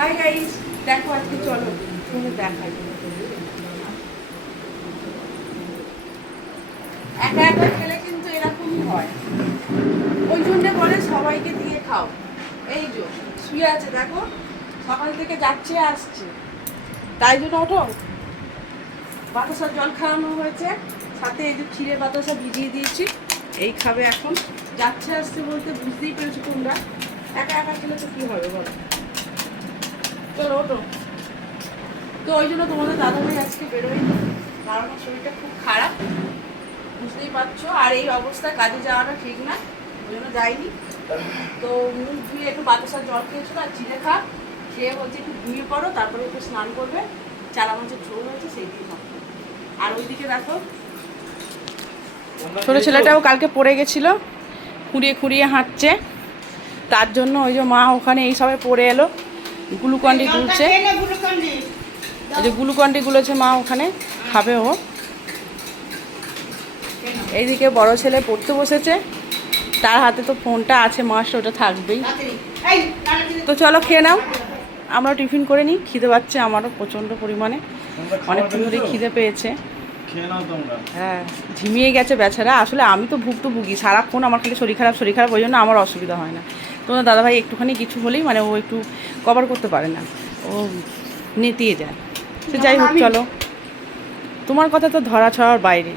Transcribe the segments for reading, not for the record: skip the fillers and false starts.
Hi guys, দেখো আজকে চলো তোমাদের দেখাই। একা একা খেলে কিন্তু এরকমই হয়, ওই জন্য বলে সবাইকে দিয়ে খাও। এই যে শুয়ে আছে দেখো, সকাল থেকে যাচ্ছে আসছে, তাই জন্য ওঠো। বাতাসার জল খাওয়ানো হয়েছে, সাথে এই যে ক্ষীরের বাতাসা ভিজিয়ে দিয়েছি, এই খাবে এখন। যাচ্ছে আসছে বলতে বুঝতেই পেরেছো তোমরা, একা একা খেলে তো কী হবে বলো। চলো ওঠো। তো ওই জন্য তোমাদের দাদাভাই আজকে বেরোয়নি, কারণ আমার শরীরটা খুব খারাপ, বুঝতেই পারছো। আর এই অবস্থায় কাজে যাওয়াটা ঠিক না, ওই জন্য যাইনি। তো মুখ ধুয়ে একটু বাতাসার জল খেয়েছিল আর চিড়ে খেয়ে বলছে একটু ঘুমিয়ে পড়ো, তারপরে একটু স্নান করবে। চারা মাছের ঝোল হয়েছে সেই দিয়ে খাবো। আর ওইদিকে দেখো ছোটো ছেলেটাও কালকে পড়ে গেছিল, খুঁড়িয়ে খুঁড়িয়ে হাঁটছে, তার জন্য ওই যে মা ওখানে এই সবাই পড়ে এলো, গ্লুকন্ডি গুলছে। এই যে গ্লুকন্ডি গুলেছে মা, ওখানে খাবে ও। এইদিকে বড় ছেলে পড়তে বসেছে, তার হাতে তো ফোনটা আছে, মাস্ট ওটা থাকবেই। তো চলো খেয়ে নাও, আমরাও টিফিন করে নিই, খিদে পাচ্ছে আমারও প্রচণ্ড পরিমাণে, অনেকক্ষণ ধরে খিদে পেয়েছে। হ্যাঁ, ঝিমিয়ে গেছে বেচারা। আসলে আমি তো ভুক্তভোগী, সারাক্ষণ আমার খালি শরীর খারাপ, ওই জন্য আমার অসুবিধা হয় না। তোমার দাদাভাই একটুখানি কিছু হলেই মানে ও একটু কভার করতে পারে না, ও নেতিয়ে যায়। সে যাই হোক, চলো, তোমার কথা তো ধরা ছড়ার বাইরে,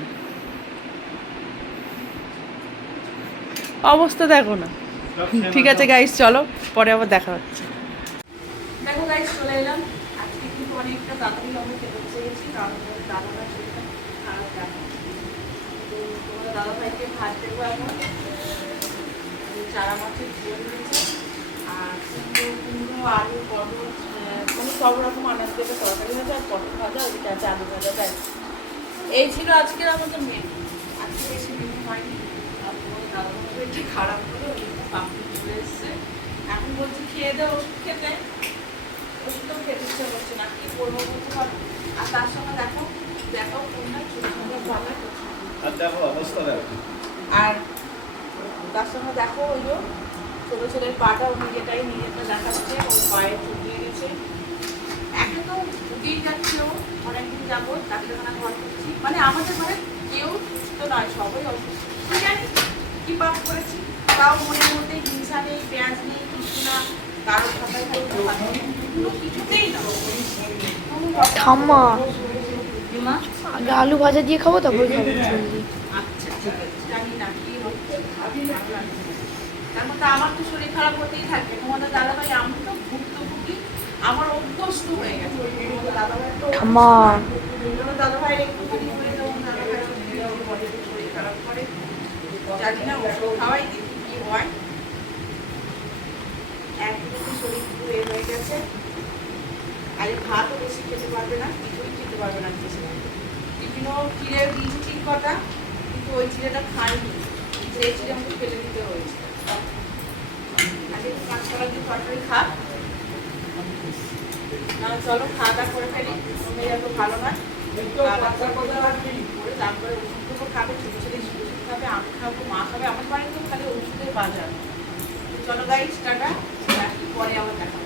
অবস্থা দেখো না। ঠিক আছে গাইস, চলো পরে আবার দেখা হচ্ছে। দেখো গাইস, চলে এলাম। আজকে কিন্তু অনেকটা তাড়াতাড়ি আমরা খেতে বসে গেছি, কারণ দাদাভাই শরীরটা খারাপ দেখো। তো তোমাদের দাদাভাইকে ভাত দেবো এখন, চারা মাছের ঝোল রয়েছে, আর কুমড়ো আলু পটল, কোনো সব রকম আনাজ দেবে, তরকারি ভাজা আর পটল ভাজা, ওইদিকে আছে আলু ভাজা। তাই এই ছিল আজকের আমাদের মেনু। আজকে বেশি মেনু হয়নি, আর তোমাদের দাদাভাই একটু খারাপ হলো, পাপড়ি চলে এসছে। এখন বলছি খেয়ে দে ওষুধ খেতে, ওষুধটাও খেতে ইচ্ছে করছে না, কি করবো বলতে পারবো। আর তার সঙ্গে দেখো দেখো কোনটা ছোটো ছোটো ভাবে, আর দেখো অবস্থা দেখো। আর তার সঙ্গে দেখো ওই যে ছোটো ছেলের পাটা ও নিজেরটা দেখাচ্ছে, ও পায়ে চুকিয়ে গেছে। একে তো উঠেই যাচ্ছিল, অনেকদিন যাবো ডাক্তারখানা ঘর করছি, মানে আমাদের ঘরে কেউ সুস্থ নয়, সবাই অসুস্থ। কি জানি কী পাপ করেছি, তাও মনের মধ্যে হিংসা নেই, পেঁয়াজ নেই, কিছু না, কারোর কথাই কিছুতেই না। ঠাম্মা আগে আলু ভাজা দিয়ে খাবো, তারপর খাবো জলদি। আচ্ছা ঠিক আছে, জানি না কি হচ্ছে, তার মধ্যে আমার তো শরীর খারাপ হতেই থাকে। তোমাদের দাদাভাই, আমি তো ভুক্তভোগী, আমার অভ্যস্ত হয়ে গেছে। তোমাদের ঠাম্মা দাদাভাই একটুখানি হয়ে যাবো, দাদাভাই শরীর খারাপ করে, জানি না ওষুধ খাওয়াই দেখি কি হয়। একদিকে শরীর পুরো হয়ে গেছে, আর ভাতও বেশি খেতে পারবে না, কিছুই খেতে পারবে না। টিফিনও চিড়ে দিয়েছি ঠিক কথা, কিন্তু ওই চিড়েটা খাইনি, সেই চিড়ে আমাকে ফেলে দিতে হয়েছে। আগে কাঁচকলা দিয়ে তরকারি খা, চলো খাওয়া দাওয়া করে ফেলি, তুমি এত ভালো নয়। তারপরে ওষুধগুলো খাবে, ছোটো ছেলে ওষুধ খাবে, আমি খাবো, মা খাবে, আমার বাড়িতে খালি ওষুধের বাজার। চলো গাইস, টাটা, পরে আবার দেখা।